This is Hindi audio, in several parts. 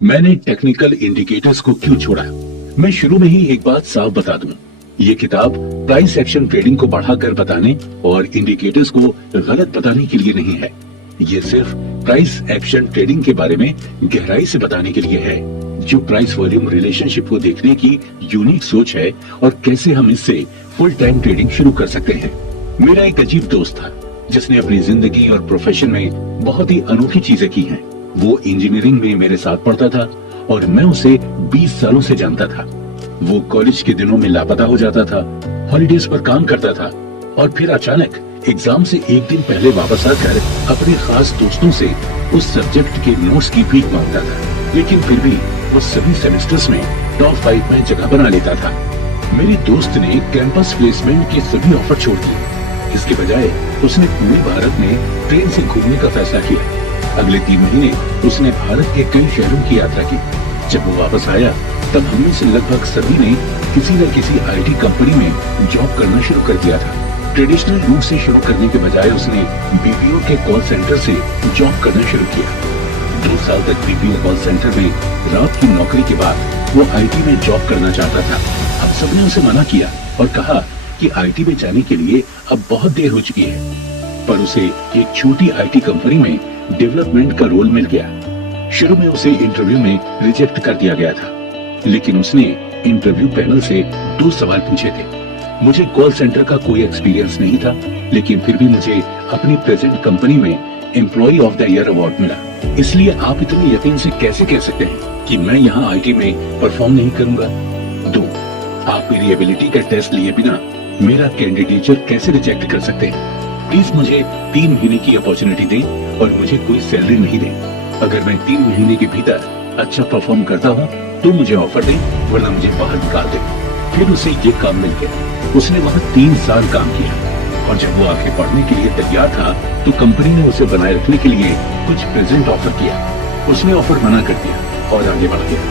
मैंने टेक्निकल इंडिकेटर्स को क्यों छोड़ा? मैं शुरू में ही एक बात साफ बता दूं, ये किताब प्राइस एक्शन ट्रेडिंग को बढ़ाकर बताने और इंडिकेटर्स को गलत बताने के लिए नहीं है। ये सिर्फ प्राइस एक्शन ट्रेडिंग के बारे में गहराई से बताने के लिए है, जो प्राइस वॉल्यूम रिलेशनशिप को देखने की यूनिक सोच है और कैसे हम इससे फुल टाइम ट्रेडिंग शुरू कर सकते हैं। मेरा एक अजीब दोस्त था जिसने अपनी जिंदगी और प्रोफेशन में बहुत ही अनोखी चीजें की हैं। वो इंजीनियरिंग में मेरे साथ पढ़ता था और मैं उसे 20 सालों से जानता था। वो कॉलेज के दिनों में लापता हो जाता था, हॉलिडेज पर काम करता था और फिर अचानक एग्जाम से एक दिन पहले वापस आकर अपने खास दोस्तों से उस सब्जेक्ट के नोट्स की भीख मांगता था। लेकिन फिर भी वो सभी सेमेस्टर्स में टॉप 5 में जगह बना लेता था। मेरे दोस्त ने कैंपस प्लेसमेंट के सभी ऑफर छोड़ दिए। इसके बजाय उसने पूरे भारत में ट्रेन से घूमने का फैसला किया। अगले 3 महीने उसने भारत के कई शहरों की यात्रा की। जब वो वापस आया तब हम में से लगभग सभी ने किसी न किसी आईटी कंपनी में जॉब करना शुरू कर दिया था। ट्रेडिशनल रूट से शुरू करने के बजाय उसने बीपीओ के कॉल सेंटर से जॉब करना शुरू किया। 2 साल तक बीपीओ कॉल सेंटर में रात की नौकरी के बाद वो आईटी में जॉब करना चाहता था। हम सबने उसे मना किया और कहा कि आईटी में जाने के लिए अब बहुत देर हो चुकी है। पर उसे एक छोटी आईटी कंपनी में डेवलपमेंट का रोल मिल गया। शुरू में उसे इंटरव्यू में रिजेक्ट कर दिया गया था, लेकिन उसने इंटरव्यू पैनल से 2 सवाल पूछे थे। मुझे कॉल सेंटर का कोई एक्सपीरियंस नहीं था, लेकिन फिर भी मुझे अपनी प्रेजेंट कंपनी में employee of the year award मिला। इसलिए आप इतने यकीन से कैसे कह सकते हैं कि मैं यहाँ आईटी में परफॉर्म नहीं करूंगा? 2, आप मेरी एबिलिटी का टेस्ट लिए बिना मेरा कैंडिडेचर कैसे रिजेक्ट कर सकते हैं? प्लीज मुझे 3 महीने की अपॉर्चुनिटी दें और मुझे कोई सैलरी नहीं दें। अगर मैं 3 महीने के भीतर अच्छा परफॉर्म करता हूँ तो मुझे ऑफर दें, वरना मुझे बाहर निकाल दें। फिर उसे ये काम मिल गया। उसने वहाँ 3 साल काम किया और जब वो आगे बढ़ने के लिए तैयार था तो कंपनी ने उसे बनाए रखने के लिए कुछ प्रेजेंट ऑफर किया। उसने ऑफर मना कर दिया और आगे बढ़ गया।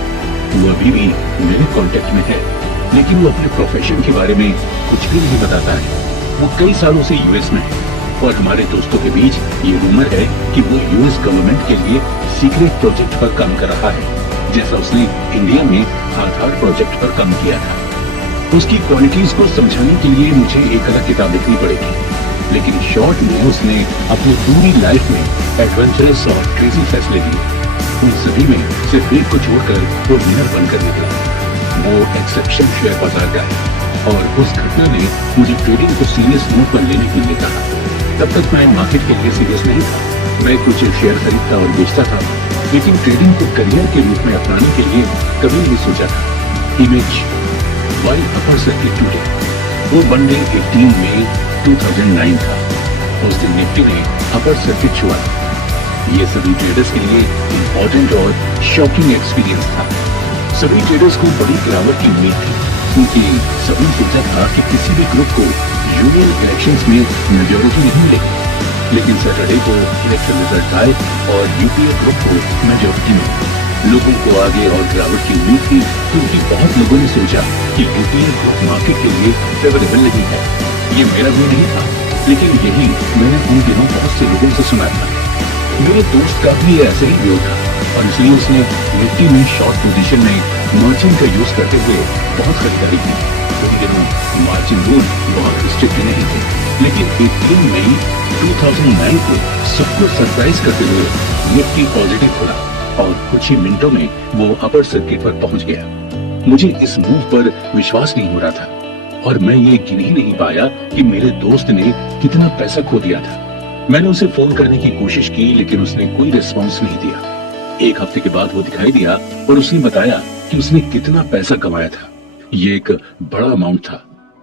वो अभी भी मेरे कॉन्टेक्ट में है, लेकिन वो अपने प्रोफेशन के बारे में कुछ भी नहीं बताता है। वो कई सालों से यूएस में है और हमारे दोस्तों के बीच ये रूमर है कि वो यूएस गवर्नमेंट के लिए सीक्रेट प्रोजेक्ट पर काम कर रहा है, जैसा उसने इंडिया में आधार प्रोजेक्ट पर काम किया था। उसकी क्वालिटीज को समझाने के लिए मुझे एक अलग किताब लिखनी पड़ेगी, लेकिन शॉर्ट में उसने अपनी पूरी लाइफ में एडवेंचरस और क्रेजी फैसले लिए। उन सभी में सिर्फ एक को छोड़कर वो विनर बनकर निकला। वो एक्सेप्शन शेयर बाजार का है और उस घटना ने मुझे ट्रेडिंग को सीरियस नोट पर लेने के लिए कहा। तब तक मैं मार्केट के लिए सीरियस नहीं था। मैं कुछ शेयर खरीदता और बेचता था, लेकिन ट्रेडिंग को करियर के रूप में अपनाने के लिए कभी नहीं सोचा था। Image while upper circuit today, वो मंडे 18 मई 2009 था। उस दिन निफ्टी ने अपर सर्किट छुआ। ये सभी ट्रेडर्स के लिए इम्पोर्टेंट और शॉकिंग एक्सपीरियंस था। सभी ट्रेडर्स को बड़ी गिरावट की उम्मीद थी, क्योंकि सभी सोचा था कि किसी भी ग्रुप को यूनियन इलेक्शंस में मेजोरिटी नहीं मिलेगी। लेकिन सैटरडे को इलेक्शन रिजल्ट आए और यूपीए ग्रुप को मेजोरिटी मिली। लोगों को आगे और गिरावट की उम्मीद थी, क्योंकि बहुत लोगों ने सोचा कि यूपीए ग्रुप मार्केट के लिए फेवरेबल नहीं है। ये मेरा व्यू नहीं था, लेकिन यही मैंने उन दिनों बहुत से लोगों से सुना था। मेरे दोस्त का भी ऐसे ही व्यू था और इसलिए उसने निफ्टी में शॉर्ट पोजीशन में मार्जिन का यूज करते हुए बहुत खरीदारी की। उन दिनों मार्जिन रूल बहुत स्ट्रिक्ट नहीं थे, लेकिन 18 मई 2009 को सबको सरप्राइज करते हुए निफ्टी पॉजिटिव खुला और कुछ ही मिनटों में वो अपर सर्किट पर पहुंच गया। मुझे इस मूव पर विश्वास नहीं हो रहा था और मैं ये गिन ही नहीं पाया कि मेरे दोस्त ने कितना पैसा खो दिया था। मैंने उसे फोन करने की कोशिश की, लेकिन उसने कोई रिस्पॉन्स नहीं दिया। 1 हफ्ते के बाद वो दिखाई दिया और उसने बताया कि उसने कितना पैसा कमाया था। ये एक बड़ा अमाउंट था,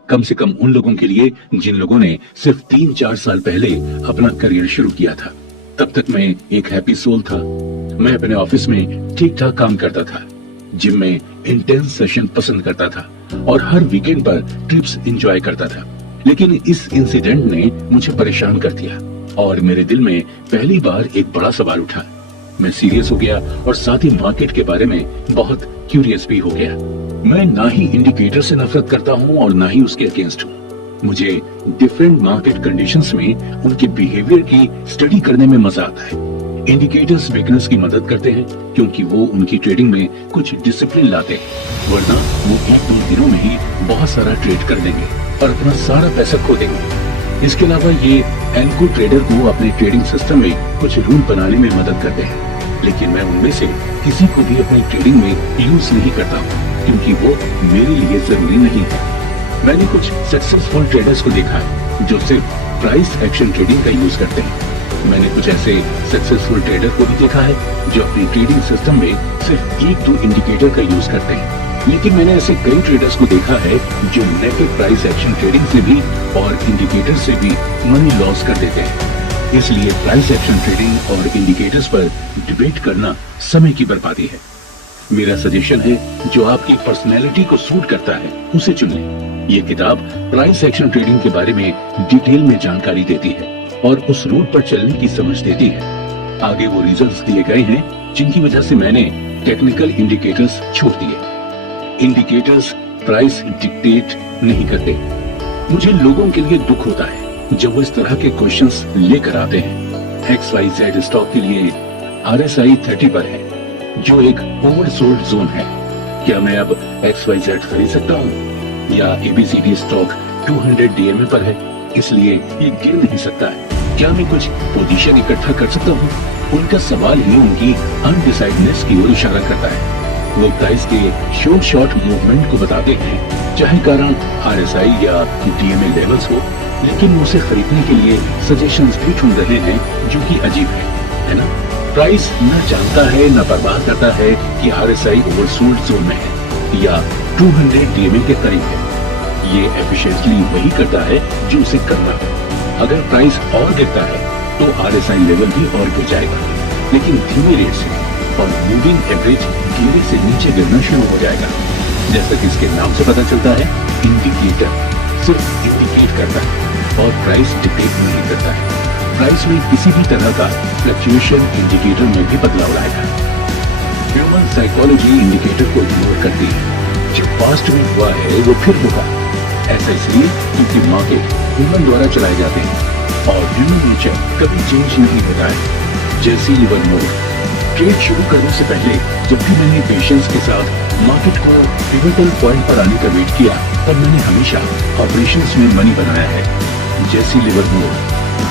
कम से कम उन लोगों के लिए जिन लोगों ने सिर्फ 3-4 साल पहले अपना करियर शुरू किया था। तब तक मैं एक हैप्पी सोल था। मैं अपने ऑफिस में ठीक ठाक काम करता था, जिम में इंटेंस सेशन पसंद करता था और हर वीकेंड पर ट्रिप्स एंजॉय करता था। लेकिन इस इंसिडेंट ने मुझे परेशान कर दिया और मेरे दिल में पहली बार एक बड़ा सवाल उठा। मैं सीरियस हो गया और साथ ही मार्केट के बारे में बहुत क्यूरियस भी हो गया। मैं ना ही इंडिकेटर से नफरत करता हूँ और ना ही उसके अगेंस्ट हूँ। मुझे डिफरेंट मार्केट कंडीशंस में उनके बिहेवियर की स्टडी करने में मजा आता है। इंडिकेटर्स बिगनर्स की मदद करते हैं क्योंकि वो उनकी ट्रेडिंग में कुछ डिसिप्लिन लाते हैं, वरना वो 1-2 दिनों में ही बहुत सारा ट्रेड कर देंगे और अपना सारा पैसा खो देंगे। इसके अलावा ये एल्गो ट्रेडर को अपने ट्रेडिंग सिस्टम में कुछ रूल बनाने में मदद करते हैं, लेकिन मैं उनमें से किसी को भी अपनी ट्रेडिंग में यूज नहीं करता क्योंकि वो मेरे लिए जरूरी नहीं है। मैंने कुछ सक्सेसफुल ट्रेडर्स को देखा है जो सिर्फ प्राइस एक्शन ट्रेडिंग का यूज करते हैं। मैंने कुछ ऐसे सक्सेसफुल ट्रेडर को भी देखा है जो अपनी ट्रेडिंग सिस्टम में सिर्फ 1-2 इंडिकेटर का यूज करते हैं। लेकिन मैंने ऐसे कई ट्रेडर्स को देखा है जो नेकेड प्राइस एक्शन ट्रेडिंग से भी और इंडिकेटर से भी मनी लॉस कर देते हैं। इसलिए प्राइस एक्शन ट्रेडिंग और इंडिकेटर्स पर डिबेट करना समय की बर्बादी है। मेरा सजेशन है जो आपकी पर्सनैलिटी को सूट करता है उसे चुन लें। ये किताब प्राइस एक्शन ट्रेडिंग के बारे में डिटेल में जानकारी देती है और उस रूट पर चलने की समझ देती है। आगे वो रीजंस दिए गए हैं जिनकी वजह से मैंने टेक्निकल इंडिकेटर्स छोड़ दिए। इंडिकेटर्स प्राइस डिक्टेट नहीं करते। मुझे लोगों के लिए दुख होता है जब वो इस तरह के क्वेश्चंस लेकर आते हैं। XYZ स्टॉक के लिए RSI 30 पर है जो एक ओवरसोल्ड जोन है। क्या मैं अब XYZ खरीद सकता हूँ? या ABCD स्टॉक 200 DMA पर है इसलिए ये गिर नहीं सकता है। क्या मैं कुछ पोजीशन इकट्ठा कर सकता हूँ? उनका सवाल ही उनकी अनडिसाइडनेस की ओर इशारा करता है। वो प्राइस के शॉर्ट मूवमेंट को बताते हैं, चाहे कारण RSI या DMA लेवल्स हो, लेकिन वो उसे खरीदने के लिए सजेशंस भी ढूंढ रहे हैं जो कि अजीब है ना? प्राइस न जानता है न परवाह करता है कि RSI ओवरसोल्ड जोन में है या 200 DMA के करीब है। ये एफिशिएंटली वही करता है जो उसे करना है। अगर प्राइस और गिरता है तो RSI लेवल भी और गिर जाएगा, लेकिन धीमे रेट से, और मूविंग एवरेज धीरे से नीचे गिरना शुरू हो जाएगा। जैसा कि इसके नाम से पता चलता है, इंडिकेटर सिर्फ इंडिकेट करता है और प्राइस डिक्टेट नहीं करता है। प्राइस में किसी भी तरह का फ्लक्चुएशन इंडिकेटर में भी बदलाव लाएगा। ह्यूमन साइकोलॉजी इंडिकेटर को इग्नोर करती है। जो पास्ट में हुआ है वो फिर होगा। ऐसा इसलिए क्योंकि मार्केट ह्यूमन द्वारा चलाए जाते हैं और ह्यूमन नेचर कभी चेंज नहीं होता है। जैसी लिवरमोर ट्रेड शुरू करने से पहले जब भी मैंने पेशेंस के साथ मार्केट को पिवटल पॉइंट पर आने का वेट किया, तब मैंने हमेशा ऑपरेशंस में मनी बनाया है। जैसी लिवरमोर,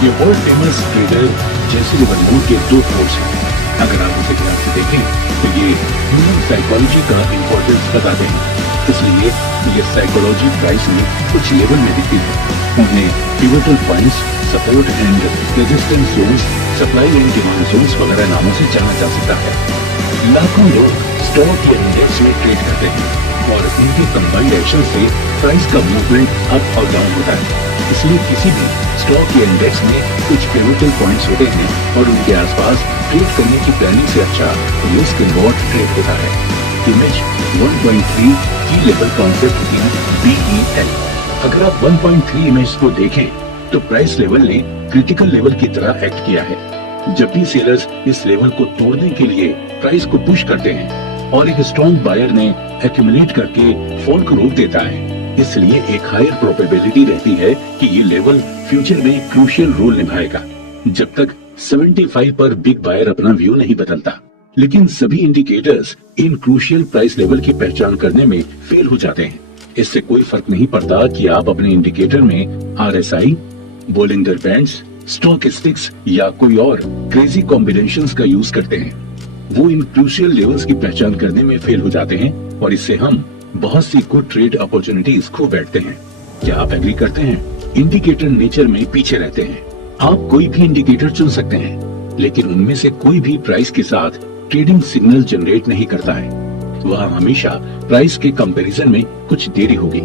ये वर्ल्ड फेमस ट्रेडर जैसी लिवरमोर के 2 कोर्स हैं। अगर आप इसे ध्यान से देखें तो ये ह्यूमन साइकोलॉजी का इम्पोर्टेंस बताते हैं। इसलिए ये साइकोलॉजी प्राइस में कुछ लेवल में दिखती है। उन्हें pivotal points, support and resistance zones, supply and demand zones वगैरह नामों से जाना जा सकता है। लाखों लोग स्टॉक या इंडेक्स में ट्रेड करते हैं और इनके कंबाइंड एक्शन से प्राइस का मूवमेंट अप और डाउन होता है। इसलिए किसी भी स्टॉक या इंडेक्स में कुछ पिवटल पॉइंट्स होते हैं और उनके आसपास ट्रेड करने की प्लानिंग से अच्छा रिस्क रिवॉर्ड ट्रेड होता है। इमेज 1.3 की लेवल कॉन्सेप्ट की BEL। अगर आप 1.3 इमेज को देखें तो प्राइस लेवल ने क्रिटिकल लेवल की तरह एक्ट किया है। जब भी सेलर्स इस लेवल को तोड़ने के लिए प्राइस को पुश करते हैं और एक स्ट्रॉन्ग बायर ने एक्यूमुलेट करके फॉल को रोक देता है, इसलिए एक हायर प्रोबेबिलिटी रहती है कि ये लेवल फ्यूचर में क्रूशियल रोल निभाएगा। जब तक 75 पर बिग बायर अपना व्यू नहीं बदलता। लेकिन सभी indicators in crucial price level की पहचान करने में फेल हो जाते हैं। इससे कोई फर्क नहीं पड़ता कि आप अपने इंडिकेटर में RSI, बोलिंगर बैंड्स, स्टॉकिस्टिक्स या कोई और क्रेजी कॉम्बिनेशंस का यूज करते हैं। वो इन क्रूशियल लेवल्स की पहचान करने में फेल हो जाते हैं और इससे हम बहुत सी गुड ट्रेड अपॉर्चुनिटीज खो बैठते हैं। क्या आप एग्री करते हैं? इंडिकेटर नेचर में पीछे रहते हैं। आप कोई भी इंडिकेटर चुन सकते हैं, लेकिन उनमें से कोई भी प्राइस के साथ ट्रेडिंग सिग्नल जनरेट नहीं करता है। वहाँ हमेशा प्राइस के कंपैरिजन में कुछ देरी होगी।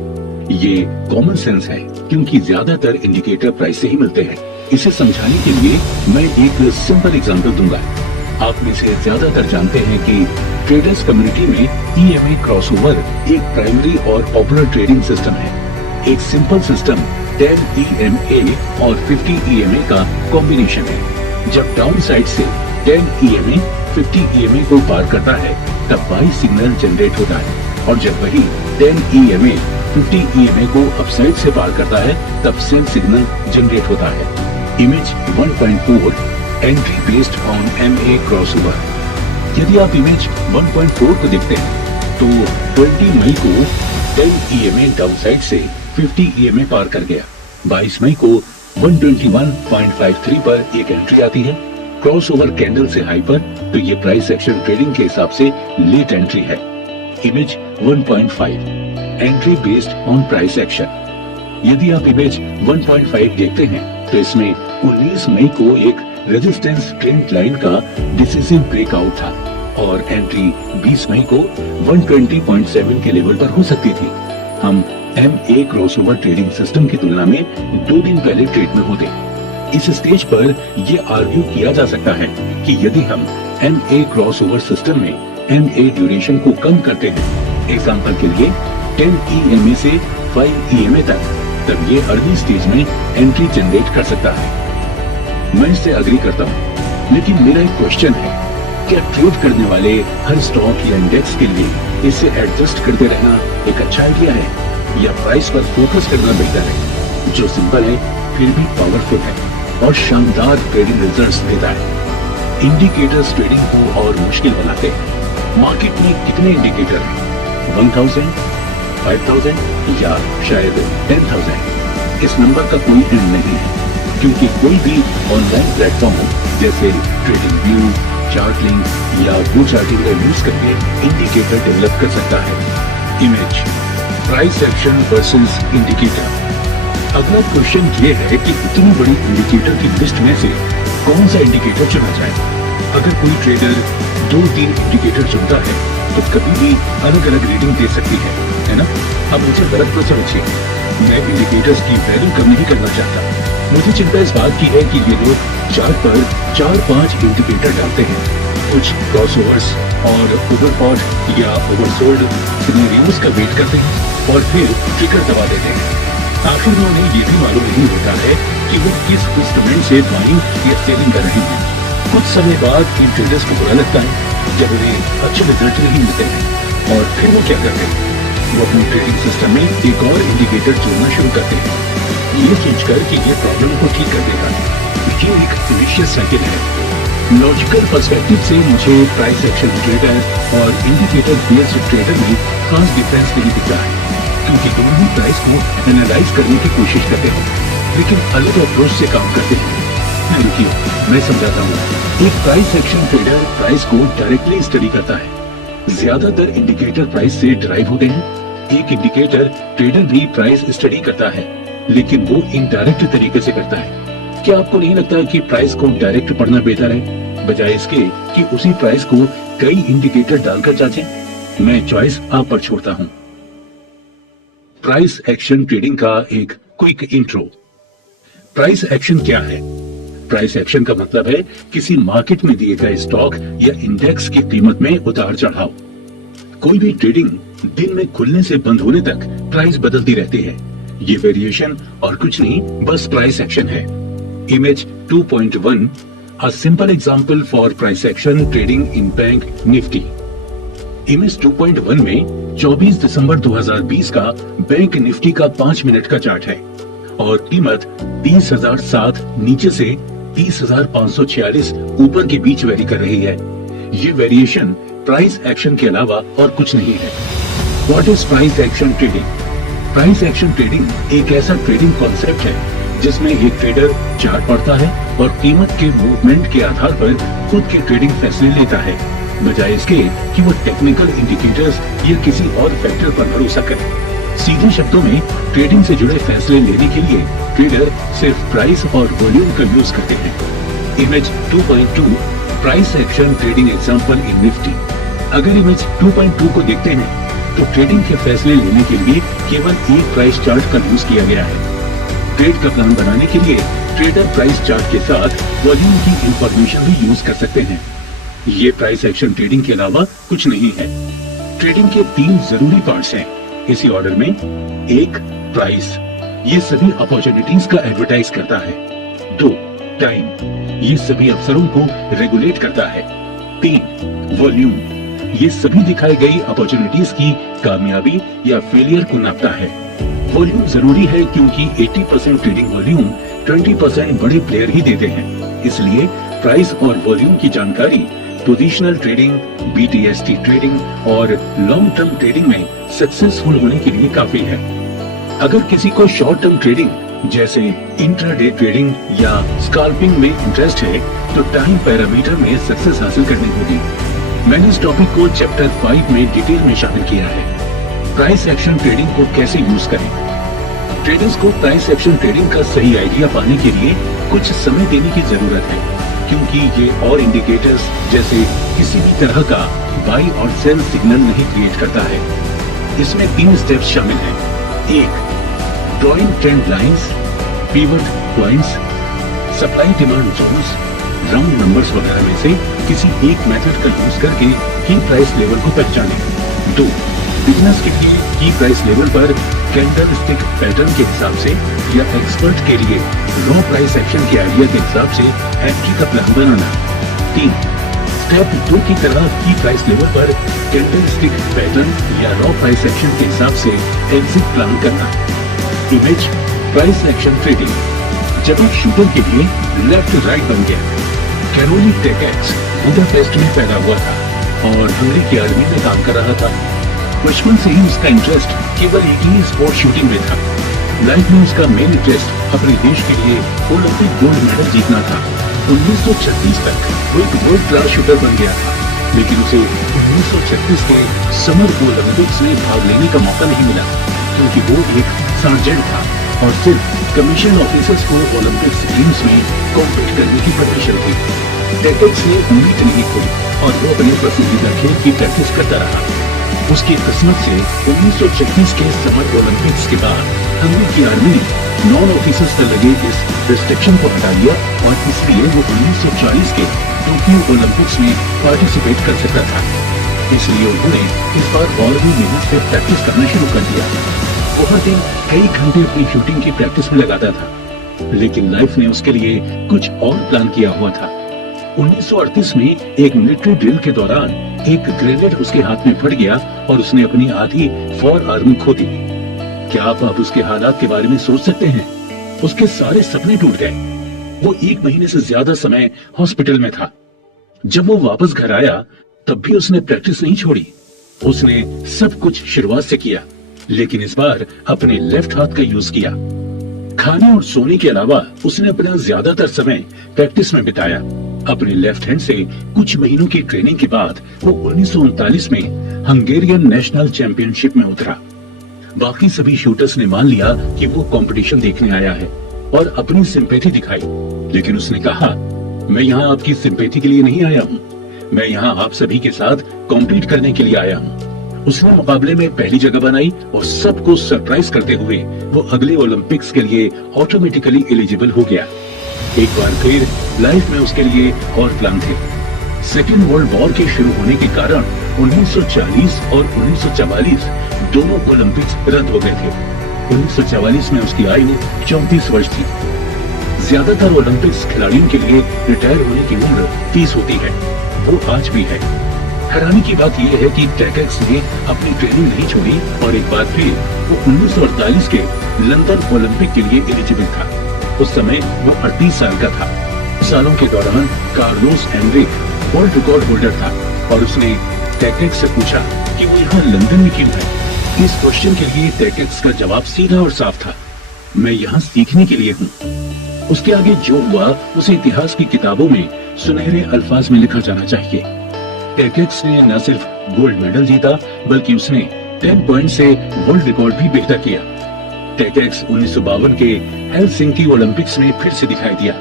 ये कॉमन सेंस है क्योंकि ज्यादातर इंडिकेटर प्राइस से ही मिलते हैं। इसे समझाने के लिए मैं एक सिंपल एग्जांपल दूंगा। आप में से ज्यादातर जानते हैं कि ट्रेडर्स कम्युनिटी में EMA क्रॉसओवर एक प्राइमरी और पॉपुलर ट्रेडिंग सिस्टम है। एक सिंपल सिस्टम 10 EMA और 50 EMA का कॉम्बिनेशन है। जब डाउन साइड से 10 EMA 50 EMA को पार करता है तब बाई सिग्नल जनरेट होता है, और जब वही 10 EMA 50 EMA को अपसाइड से पार करता है तब सेल सिग्नल जनरेट होता है। Image 1.4 entry based on MA crossover. यदि आप इमेज 1.4 को देखते हैं तो 20 मई को 10 EMA डाउनसाइड से 50 EMA पार कर गया। 22 मई को 121.53 पर एक एंट्री आती है क्रॉसओवर कैंडल से हाई पर, तो ये प्राइस एक्शन ट्रेडिंग के हिसाब से लेट एंट्री है। Image 1.5 entry based on price action. यदि आप इमेज 1.5 देखते हैं तो इसमें 19 मई को एक रेजिस्टेंस ट्रेंड लाइन का डिसिसिव ब्रेकआउट था और एंट्री 20 मई को 120.7 के लेवल पर हो सकती थी। हम MA क्रॉसओवर ट्रेडिंग सिस्टम की तुलना में 2 दिन पहले ट्रेड में होते। इस स्टेज पर यह आर्ग्यू किया जा सकता है कि यदि हम MA क्रॉसओवर सिस्टम में MA ड्यूरेशन को कम करते हैं, एग्जांपल के लिए 10 EMA से 5 EMA तक, तब ये अर्ली स्टेज में एंट्री जनरेट कर सकता है। मैं इससे अग्री करता हूँ, लेकिन मेरा एक क्वेश्चन है, क्या ट्रेड करने वाले हर स्टॉक या इंडेक्स के लिए इसे एडजस्ट करते रहना एक अच्छा आइडिया है या प्राइस पर फोकस करना बेहतर है, जो सिंपल है फिर भी पावरफुल है और शानदार ट्रेडिंग रिजल्ट्स देता है। इंडिकेटर्स ट्रेडिंग को और मुश्किल बनाते हैं। मार्केट में कितने इंडिकेटर हैं? 1000, 5000 या शायद 10,000। इस नंबर का कोई एंड नहीं है, क्योंकि कोई भी ऑनलाइन प्लेटफॉर्म जैसे ट्रेडिंग व्यू, चार्टलिंग या वो चार्टिंग का यूज करके इंडिकेटर डेवलप कर सकता है। Image price action versus indicator. अगला क्वेश्चन ये है कि इतनी बड़ी इंडिकेटर की लिस्ट में से कौन सा इंडिकेटर चुना जाए। अगर कोई ट्रेडर 2-3 इंडिकेटर चुनता है तो कभी भी अलग अलग रीडिंग दे सकती है ना। अब मुझे गलत तो समझिए, मैं इंडिकेटर्स की वैल्यू कम नहीं करना चाहता। मुझे चिंता इस बात की है कि ये लोग चार्ट पर 4-5 इंडिकेटर डालते हैं, कुछ क्रॉसओवर्स और ओवरबॉट या ओवरसोल्ड सिनेरियोज का वेट करते हैं और फिर ट्रिगर दबा देते हैं। आखिर में उन्हें ये भी मालूम नहीं होता है कि वो किस इंस्ट्रूमेंट से बाइंग या सेलिंग कर रहे हैं। कुछ समय बाद इन ट्रेडर्स को बुरा लगता है जब उन्हें अच्छे रिजल्ट नहीं मिलते हैं और फिर वो क्या करते हैं, वो अपने ट्रेडिंग सिस्टम में एक और इंडिकेटर जोड़ना शुरू करते हैं, ये सोचकर कि ये प्रॉब्लम को ठीक कर देगा। ये एक विशियस साइकिल है। लॉजिकल पर्सपेक्टिव से मुझे प्राइस एक्शन ट्रेडर और इंडिकेटर बेस्ड ट्रेडर में खास डिफरेंस नहीं दिख रहा है, क्योंकि दोनों ही प्राइस को एनालाइज करने की कोशिश करते हैं, लेकिन अलग अप्रोच से काम करते हैं। देखिए, मैं समझाता हूँ। एक प्राइस एक्शन ट्रेडर प्राइस को डायरेक्टली स्टडी करता है। ज्यादातर इंडिकेटर प्राइस से ड्राइव होते हैं। एक इंडिकेटर ट्रेडर भी प्राइस स्टडी करता है, लेकिन वो इनडायरेक्ट तरीके से करता है। क्या आपको नहीं लगता कि प्राइस को डायरेक्ट पढ़ना बेहतर है, बजाय इसके कि उसी प्राइस को कई इंडिकेटर डालकर जांचें? मैं चॉइस आप पर छोड़ता हूं। प्राइस एक्शन ट्रेडिंग का एक क्विक इंट्रो। प्राइस एक्शन क्या है? प्राइस एक्शन का मतलब है किसी मार्केट में दिए गए स्टॉक या इंडेक्स की कीमत में उतार चढ़ाव। कोई भी ट्रेडिंग दिन में खुलने से बंद होने तक प्राइस बदलती रहती है। ये वेरिएशन और कुछ नहीं, बस प्राइस एक्शन है। Image 2.1 a simple example for price action trading in bank Nifty. Image 2.1 में 24 दिसंबर 2020 का बैंक निफ्टी का 5 मिनट का चार्ट है और कीमत 30,007 नीचे से 30,546 ऊपर के बीच वेरी कर रही है। ये वेरिएशन प्राइस एक्शन के अलावा और कुछ नहीं है। What is price action trading? Price action trading एक ऐसा ट्रेडिंग कॉन्सेप्ट है जिसमें एक ट्रेडर चार्ट पढ़ता है और कीमत के मूवमेंट के आधार पर खुद के ट्रेडिंग फैसले लेता है, बजाय इसके कि वो टेक्निकल इंडिकेटर्स या किसी और फैक्टर पर भरोसा करे। सीधे शब्दों में, ट्रेडिंग से जुड़े फैसले लेने के लिए ट्रेडर सिर्फ प्राइस और वॉल्यूम का यूज करते हैं। Image 2.2 price action trading example in Nifty. अगर इमेज 2.2 को देखते हैं तो ट्रेडिंग के फैसले लेने के लिए केवल एक प्राइस चार्ट का यूज किया गया है। ट्रेड का प्लान बनाने के लिए ट्रेडर प्राइस चार्ट के साथ वॉल्यूम की इंफॉर्मेशन भी यूज कर सकते हैं। ये प्राइस एक्शन ट्रेडिंग के अलावा कुछ नहीं है। ट्रेडिंग के 3 जरूरी पार्ट्स हैं, इसी ऑर्डर में। 1 प्राइस, ये सभी अपॉर्चुनिटीज का एडवर्टाइज करता है। 2 टाइम, ये सभी अवसरों को रेगुलेट करता है। 3 वॉल्यूम, ये सभी दिखाई गई अपॉर्चुनिटीज की कामयाबी या फेलियर को नापता है। वॉल्यूम जरूरी है क्योंकि 80% ट्रेडिंग वॉल्यूम 20% बड़े प्लेयर ही देते हैं, इसलिए प्राइस और वॉल्यूम की जानकारी पोजिशनल ट्रेडिंग, BTST ट्रेडिंग और लॉन्ग टर्म ट्रेडिंग में सक्सेसफुल होने के लिए काफी है। अगर किसी को शॉर्ट टर्म ट्रेडिंग जैसे इंट्राडे ट्रेडिंग या स्काल्पिंग में इंटरेस्ट है तो टाइम पैरामीटर में सक्सेस हासिल करनी होगी। मैंने इस टॉपिक को चैप्टर 5 में डिटेल में शामिल किया है। प्राइस एक्शन ट्रेडिंग को कैसे यूज करें। ट्रेडर्स को प्राइस एक्शन ट्रेडिंग का सही आइडिया पाने के लिए कुछ समय देने की जरूरत है, क्योंकि ये और इंडिकेटर्स जैसे किसी भी तरह का बाई और सेल सिग्नल नहीं क्रिएट करता है। इसमें 3 स्टेप्स शामिल हैं। 1. Drawing trend lines, pivot points, supply demand zones, round numbers वगैरह में से किसी एक मेथड का यूज करके की प्राइस लेवल को पहचानें। 2. बिजनेस के लिए की प्राइस लेवल पर कैंडलस्टिक पैटर्न के हिसाब से या एक्सपर्ट के लिए रॉ प्राइस एक्शन के आइडिया के हिसाब से एंट्री का प्लान बनाना। 3. स्टेप 2 की तरह की प्राइस लेवल पर कैंडलस्टिक पैटर्न या रॉ प्राइस एक्शन के हिसाब से एग्जिट प्लान करना। Image price action trading. जब एक शूटर के लिए लेफ्ट राइट बन गया। कैरोली टेकेक्स बुडापेस्ट में पैदा हुआ था और हंगरी की आर्मी में काम कर रहा था। बचपन से ही उसका इंटरेस्ट केवल एक ही स्पोर्ट शूटिंग में था। लाइफ में उसका मेन इंटरेस्ट अपने देश के लिए ओलंपिक गोल्ड मेडल जीतना था। 1936 तक वो एक वर्ल्ड क्लास शूटर बन गया था, लेकिन उसे 1936 के समर ओलंपिक्स में भाग लेने का मौका नहीं मिला, क्योंकि वो एक सार्जेंट था और सिर्फ कमीशन ऑफिसर्स को ओलंपिक्स गेम्स में कॉम्पीट करने की परमिशन थी। टेकेक्स ने उम्मीद नहीं खोली और वो अपने पसंदीदा खेल की प्रैक्टिस करता रहा। उसकी किस्मत से 1936 के समर ओलंपिक्स के बाद हंगरी की आर्मी ने नॉन ऑफिसर्स पर लगे इस रिस्ट्रिक्शन को हटा दिया और इसलिए वो 1940 के टोक्यो ओलंपिक्स में पार्टिसिपेट कर सकता था। इसलिए उन्होंने इस बार और भी मेहनत से प्रैक्टिस करना शुरू कर दिया। वो हर दिन कई घंटे अपनी शूटिंग की प्रैक्टिस में लगाता था, लेकिन लाइफ ने उसके लिए कुछ और प्लान किया हुआ था। 1938 में एक मिलिट्री ड्रिल के दौरान एक ग्रेनेड उसके हाथ में फट गया और उसने अपनी आधी फॉर आर्म खो दी। क्या आप अब उसके हालात के बारे में सोच सकते हैं? उसके सारे सपने टूट गए। वो 1 महीने से ज्यादा समय हॉस्पिटल में था। जब वो वापस घर आया तब भी उसने प्रैक्टिस नहीं छोड़ी। उसने सब कुछ शुरुआत से किया, लेकिन इस बार अपने लेफ्ट हाथ का यूज किया। खाने और सोने के अलावा उसने अपना ज्यादातर समय प्रैक्टिस में बिताया। अपने लेफ्ट हैंड से कुछ महीनों की ट्रेनिंग के बाद वो 1939 में हंगेरियन नेशनल चैंपियनशिप में उतरा। बाकी सभी शूटर्स ने मान लिया कि वो कंपटीशन देखने आया है और अपनी सिंपैथी दिखाई, लेकिन उसने कहा, मैं यहाँ आपकी सिंपैथी के लिए नहीं आया हूँ, मैं यहाँ आप सभी के साथ कॉम्पीट करने के लिए आया हूँ। उसने मुकाबले में पहली जगह बनाई और सबको सरप्राइज करते हुए वो अगले ओलंपिक्स के लिए ऑटोमेटिकली एलिजिबल हो गया। एक बार फिर लाइफ में उसके लिए और प्लान थे। सेकेंड वर्ल्ड वॉर के शुरू होने के कारण 1940 और 1944 दोनों ओलंपिक्स रद्द हो गए थे। 1944 में उसकी आयु 34 वर्ष थी। ज्यादातर ओलंपिक्स खिलाड़ियों के लिए रिटायर होने की उम्र 30 होती है। वो आज भी है। हैरानी की बात यह है कि टेकेक्स ने अपनी ट्रेनिंग नहीं छोड़ी और एक बार फिर वो 1948 के लंदन ओलंपिक के लिए एलिजिबल था। उस समय वो 38 साल का था। सालों के दौरान Carlos Enrique world record holder था और उसने टेकेक्स से पूछा कि वो यहाँ लंदन में क्यों है। इस क्वेश्चन के लिए टेकेक्स का जवाब सीधा और साफ था, मैं यहाँ सीखने के लिए हूँ। उसके आगे जो हुआ उसे इतिहास की किताबों में सुनहरे अल्फाज में लिखा जाना चाहिए। टेकेक्स ने न सिर्फ गोल्ड मेडल जीता, बल्कि उसने 10 पॉइंट से वर्ल्ड रिकॉर्ड भी बेहतर किया। टेकेक्स 1952 के हेलसिंकी ओलंपिक्स में फिर से दिखाई दिया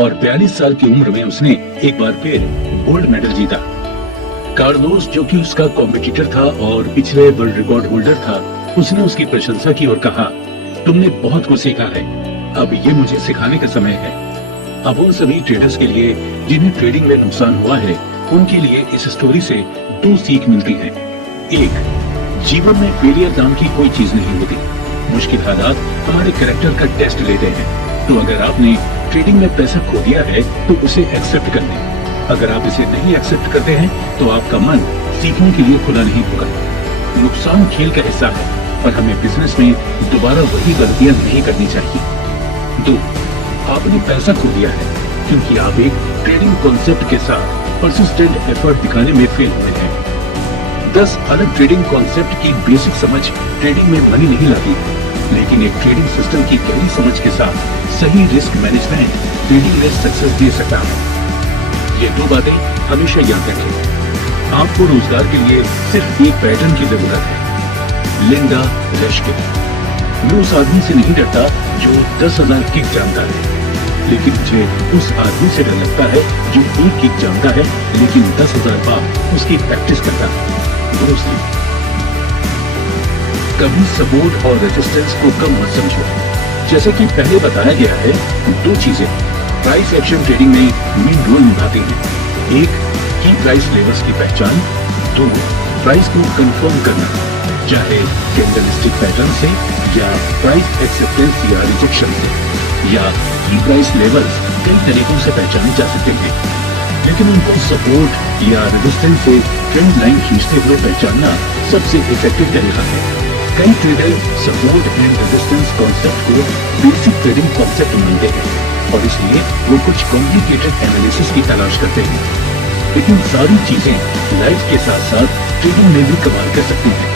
और 42 साल की उम्र में उसने एक बार फिर गोल्ड मेडल जीता। कार्लोस, जो कि उसका कॉम्पिटिटर था और पिछले वर्ल्ड रिकॉर्ड होल्डर था, उसने उसकी प्रशंसा की और कहा, तुमने बहुत कुछ सीखा है, अब ये मुझे सिखाने का समय है। अब उन सभी ट्रेडर्स के लिए जिन्हें ट्रेडिंग में नुकसान हुआ है, उनके लिए इस स्टोरी से 2 सीख मिलती हैं। 1, जीवन में फेलियर नाम की कोई चीज नहीं होती। मुश्किल हालात हमारे कैरेक्टर का टेस्ट लेते हैं। तो अगर आपने ट्रेडिंग में पैसा खो दिया है तो उसे एक्सेप्ट कर लें। अगर आप इसे नहीं एक्सेप्ट करते हैं तो आपका मन सीखने के लिए खुला नहीं होगा। नुकसान खेल का हिस्सा है और हमें बिजनेस में दोबारा वही गलतियां नहीं करनी चाहिए। 2, आपने पैसा खो दिया है क्योंकि आप एक ट्रेडिंग कॉन्सेप्ट के साथ परसिस्टेंट एफर्ट दिखाने में फेल हुए हैं। 10 अलग ट्रेडिंग कॉन्सेप्ट की बेसिक समझ ट्रेडिंग में भली नहीं लाती, लेकिन एक ट्रेडिंग सिस्टम की गहरी समझ के साथ सही रिस्क मैनेजमेंट ट्रेडिंग में सक्सेस दे सकता है। ये 2 बातें हमेशा याद रखें। आपको रोजगार के लिए सिर्फ एक पैटर्न की जरूरत है। लिंडा रश्किन। मैं उस आदमी से नहीं डरता जो 10,000 किक जानता है, लेकिन मुझे उस आदमी से डर लगता है जो एक किक जानता है लेकिन 10,000 बार उसकी प्रैक्टिस करता है। Bruce Lee. कभी सपोर्ट और रेजिस्टेंस को कम मत समझो। जैसे कि पहले बताया गया है, 2 चीजें प्राइस एक्शन ट्रेडिंग में मेन रोल निभाती हैं। एक, की प्राइस लेवल्स की पहचान। 2, प्राइस को कंफर्म करना, चाहे कैंडलस्टिक पैटर्न से या प्राइस एक्सेप्टेंस या रिजेक्शन से। या की प्राइस लेवल्स कई तरीकों से पहचाने जा सकते हैं, लेकिन उनको सपोर्ट या रेजिस्टेंस से ट्रेंड लाइन खींचते हुए पहचानना सबसे इफेक्टिव तरीका है। कई trader support and resistance concept को बेसिक ट्रेडिंग कॉन्सेप्ट मानते हैं और इसलिए वो कुछ कॉम्प्लिकेटेड एनालिसिस की तलाश करते हैं, लेकिन सारी चीजें लाइफ के साथ साथ ट्रेडिंग में भी कमाल कर सकती हैं।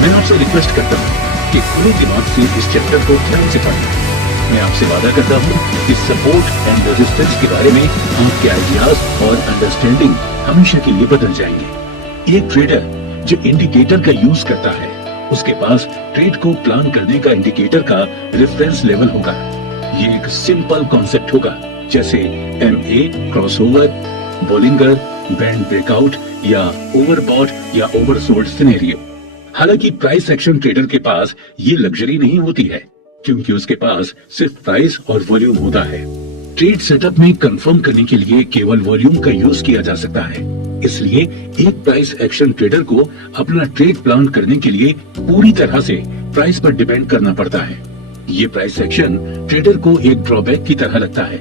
मैं आपसे रिक्वेस्ट करता हूँ कि खुले दिमाग से इस चैप्टर को ध्यान से पढ़ें। मैं आपसे वादा करता हूँ कि सपोर्ट एंड रेजिस्टेंस के बारे में आपके आइडियाज और अंडरस्टैंडिंग हमेशा के लिए बदल जाएंगे। एक ट्रेडर जो इंडिकेटर का यूज करता है, उसके पास ट्रेड को प्लान करने का इंडिकेटर का रेफरेंस लेवल होगा। ये एक सिंपल कॉन्सेप्ट होगा, जैसे MA, crossover, Bollinger, band breakout या ओवरबॉट या ओवरसोल्ड सिनेरियो। हालांकि प्राइस एक्शन ट्रेडर के पास ये लग्जरी नहीं होती है, क्योंकि उसके पास सिर्फ प्राइस और वॉल्यूम होता है। ट्रेड सेटअप में कंफर्म करने के लिए केवल वॉल्यूम का यूज किया जा सकता है। इसलिए एक प्राइस एक्शन ट्रेडर को अपना ट्रेड प्लान करने के लिए पूरी तरह से प्राइस पर डिपेंड करना पड़ता है। ये प्राइस एक्शन ट्रेडर को एक ड्रॉबैक की तरह लगता है,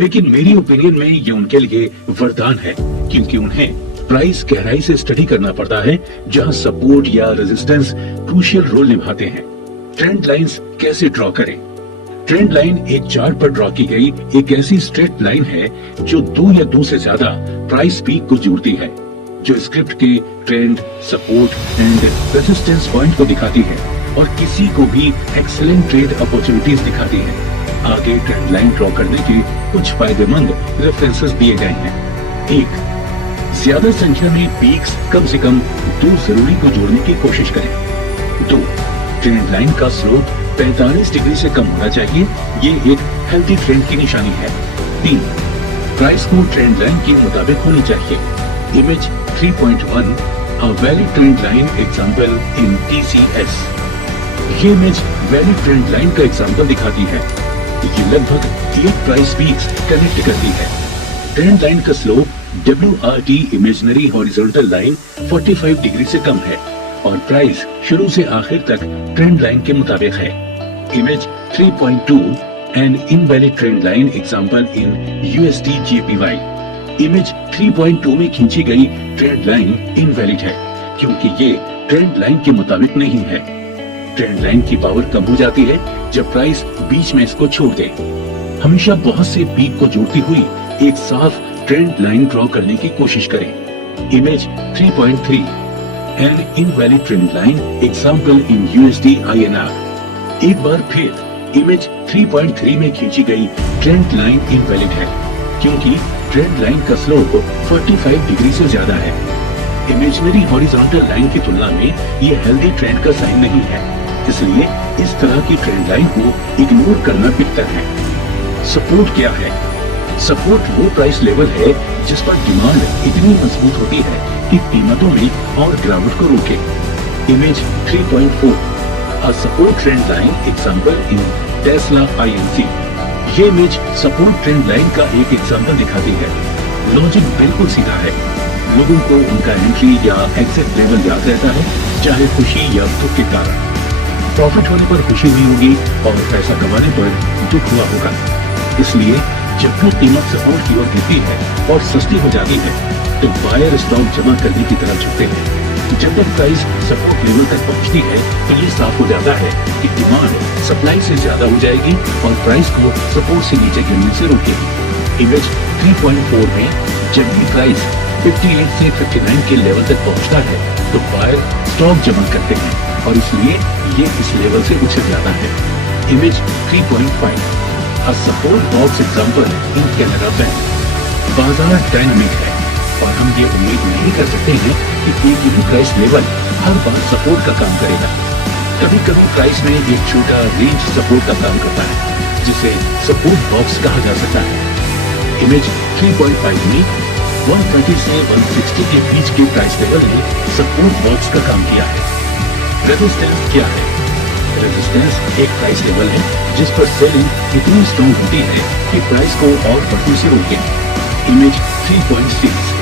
लेकिन मेरी ओपिनियन में ये उनके लिए वरदान है, क्योंकि उन्हें प्राइस गहराई से स्टडी करना पड़ता है, जहां सपोर्ट या रेजिस्टेंस क्रूशियल रोल निभाते हैं। ट्रेंड लाइंस कैसे ड्रॉ करें? ट्रेंड लाइन एक चार्ट पर ड्रॉ की गई एक ऐसी स्ट्रेट लाइन है जो 2 या 2 से ज्यादा प्राइस पीक को जोड़ती है, जो स्क्रिप्ट के trend, support and resistance point को दिखाती है और किसी को भी एक्सीलेंट ट्रेड अपॉर्चुनिटीज दिखाती है। आगे ट्रेंड लाइन ड्रॉ करने के कुछ फायदेमंद रेफरेंसेस दिए गए हैं। 1, ज्यादा संख्या में पीक्स कम से कम 2 जरूरी को जोड़ने की कोशिश करें। 2, ट्रेंड लाइन का स्लोप 45 डिग्री से कम होना चाहिए, ये एक हेल्थी ट्रेंड की निशानी है। 3, प्राइस को ट्रेंड लाइन के मुताबिक होनी चाहिए। Image 3.1, a valid trend line example in TCS। ये इमेज वैलिड ट्रेंड लाइन का एग्जांपल दिखाती है। ये लगभग 8 प्राइस पीक्स कनेक्ट करती है। ट्रेंड लाइन का slope WRT imaginary horizontal line 45 degree से कम है और प्राइस शुरू से आखिर तक ट्रेंड लाइन के मुताबिक है। Image 3.2, N invalid trend line example इन USD JPY। इमेज 3.2 में खींची गई ट्रेंड लाइन इनवैलिड है, क्योंकि ये ट्रेंड लाइन के मुताबिक नहीं है। ट्रेंड लाइन की पावर कम हो जाती है जब प्राइस बीच में इसको छोड़ दे। हमेशा बहुत से पीक को जोड़ती हुई एक साफ ट्रेंड लाइन ड्रॉ करने की कोशिश करें। Image 3.3, N invalid trend line example इन USD INR। एक बार फिर इमेज 3.3 में खींची गई ट्रेंड लाइन इनवैलिड है, क्योंकि ट्रेंड लाइन का स्लोप 45 डिग्री से ज्यादा है। इमेजिनरी हॉरिजॉन्टल लाइन की तुलना में ये हेल्दी ट्रेंड का साइन नहीं है, इसलिए इस तरह की ट्रेंड लाइन को इग्नोर करना बेहतर है। सपोर्ट क्या है? सपोर्ट वो प्राइस लेवल है जिस पर डिमांड इतनी मजबूत होती है कि कीमतों में और गिरावट को रोके। Image 3.4, a support trend line example in Tesla INC। ये इमेज सपोर्ट ट्रेंड लाइन का एक एग्जांपल दिखाती है। लॉजिक बिल्कुल सीधा है। लोगों को उनका एंट्री या एग्जिट लेवल याद रहता है, चाहे खुशी या दुख के कारण। प्रॉफिट होने पर खुशी हुई होगी और पैसा कमाने पर दुख हुआ होगा। इसलिए जब भी कीमत सपोर्ट की ओर गिरती है और सस्ती हो जाती है, तो बायर स्टॉक जमा करने की तरफ झुकते हैं। जब तक प्राइस सपोर्ट लेवल तक पहुंचती है, तो ये साफ हो जाता है कि डिमांड सप्लाई से ज्यादा हो जाएगी और प्राइस को सपोर्ट से नीचे गिरने से रोकेगी। इमेज 3.4 में जब भी प्राइस 58 से 59 के लेवल तक पहुंचता है तो बायर स्टॉक जमा करते हैं और इसलिए ये इस लेवल से उछल जाता है। Image 3.5 a support box example in Canara bank. बाजार डायनामिक है और हम ये उम्मीद नहीं कर सकते हैं कि एक ही प्राइस लेवल हर बार सपोर्ट का काम करेगा। कभी कभी प्राइस में एक छोटा रेंज सपोर्ट का काम करता है जिसे सपोर्ट बॉक्स कहा जा सकता है। इमेज 3.5 में 130 से 160 के बीच के प्राइस लेवल ने सपोर्ट बॉक्स का काम किया है। रेजिस्टेंस क्या है? रेजिस्टेंस एक प्राइस लेवल है जिस पर सेलिंग इतनी स्ट्रॉन्ग होती है कि प्राइस को और बढ़ने से रोके। Image 3.6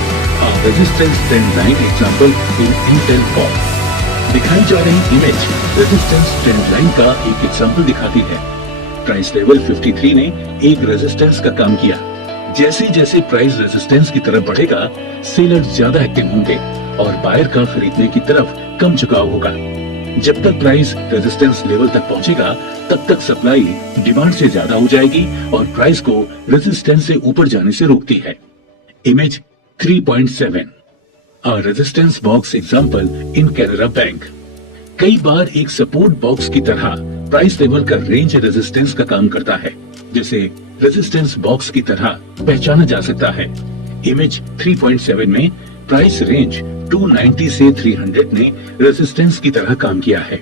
resistance trend line example इन इंटेल कॉर्प। दिखाई जा रही इमेज रेजिस्टेंस ट्रेंड लाइन का एक एग्जांपल दिखाती है। प्राइस लेवल 53 ने एक रेजिस्टेंस का काम किया। जैसे जैसे प्राइस रेजिस्टेंस की तरफ बढ़ेगा सेलर ज्यादा एक्टिव होंगे और बायर का खरीदने की तरफ कम झुकाव होगा। जब तक प्राइस रेजिस्टेंस लेवल तक पहुंचेगा तब तक सप्लाई डिमांड से ज्यादा हो जाएगी और प्राइस को रेजिस्टेंस से ऊपर जाने से रोकती है। Image 3.7 a resistance box example in Canara bank. कई बार एक सपोर्ट बॉक्स की तरह प्राइस लेवल का रेंज रेजिस्टेंस का काम करता है, जिसे रेजिस्टेंस बॉक्स की तरह पहचाना जा सकता है। इमेज 3.7 में प्राइस रेंज 290 से 300 ने रेजिस्टेंस की तरह काम किया है।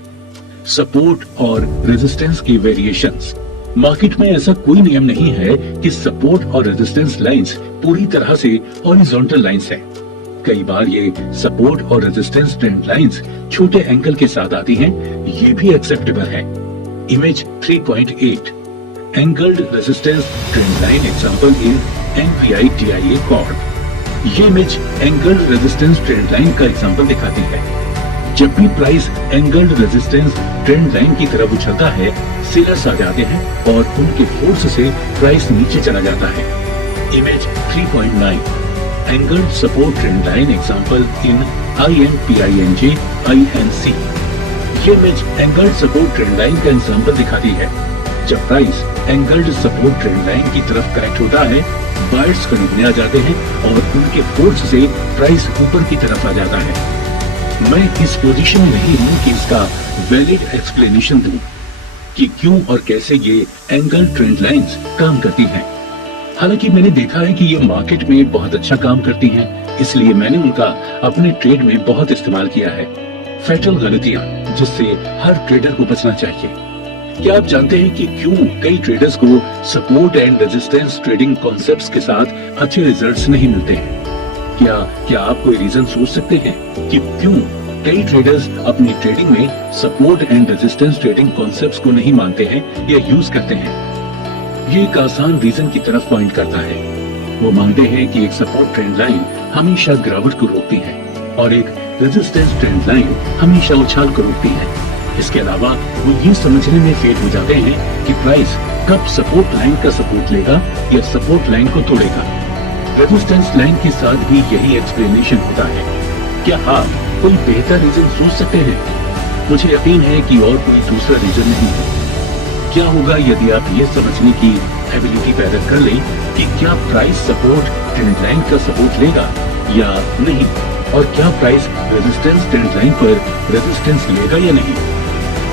सपोर्ट और रेजिस्टेंस की वेरिएशंस। मार्केट में ऐसा कोई नियम नहीं है कि सपोर्ट और रेजिस्टेंस लाइंस पूरी तरह से हॉरिजॉन्टल लाइंस हैं। कई बार ये सपोर्ट और रेजिस्टेंस ट्रेंड लाइंस छोटे एंगल के साथ आती हैं, ये भी एक्सेप्टेबल है। Image 3.8 angled resistance trend line example in NPI TIA Corp. ये image angled resistance trend line का एग्जांपल दिखाती है। जब भी price angled resistance trend line की तरफ उछलता है सेलर्स आ जाते हैं और उनके फोर्स से प्राइस नीचे चला जाता है। Image 3.9 angled support trend line example इन INPINJ INC। ये image angled support trend line का एग्जांपल दिखाती है। जब price angled support trend line की तरफ करेक्ट होता है बायर्स खरीदने आ जाते हैं और उनके फोर्स से प्राइस ऊपर की तरफ आ जाता है। मैं इस पोजीशन में नहीं हूं कि इसका वैलिड एक्सप्लेनेशन दूं कि क्यों और कैसे ये एंगल ट्रेंड लाइंस काम करती हैं। हालांकि मैंने देखा है कि ये मार्केट में बहुत अच्छा काम करती हैं, इसलिए मैंने उनका अपने ट्रेड में बहुत इस्तेमाल किया है। फैटल गलतियां जिससे हर ट्रेडर को बचना चाहिए। क्या आप जानते हैं कि क्यों कई ट्रेडर्स को support and resistance trading concepts के साथ अच्छे रिजल्ट्स नहीं मिलते हैं? क्या आप कोई रीजन सोच सकते हैं कि क्यों कई ट्रेडर्स अपनी ट्रेडिंग में support and resistance trading concepts को नहीं मानते हैं या यूज करते हैं? ये एक आसान रीजन की तरफ पॉइंट करता है। वो मानते हैं कि एक सपोर्ट ट्रेंड लाइन हमेशा गिरावट को रोकती है और एक रेजिस्टेंस ट्रेंड लाइन हमेशा उछाल को रोकती है। इसके अलावा वो ये समझने में फेल हो जाते हैं कि प्राइस कब सपोर्ट लाइन का सपोर्ट लेगा या सपोर्ट लाइन को तोड़ेगा। रेजिस्टेंस लाइन के साथ भी यही एक्सप्लेनेशन होता है। क्या आप कोई बेहतर रीजन सोच सकते हैं? मुझे यकीन है कि और कोई दूसरा रीजन नहीं है। क्या होगा यदि आप ये समझने की एबिलिटी पैदा कर लें कि क्या प्राइस सपोर्ट ट्रेंड लाइन का सपोर्ट लेगा या नहीं, और क्या प्राइस रेजिस्टेंस ट्रेंड लाइन पर रेजिस्टेंस लेगा या नहीं?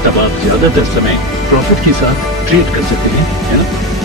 तब आप ज्यादातर समय प्रॉफिट के साथ ट्रेड कर सकते हैं, है ना?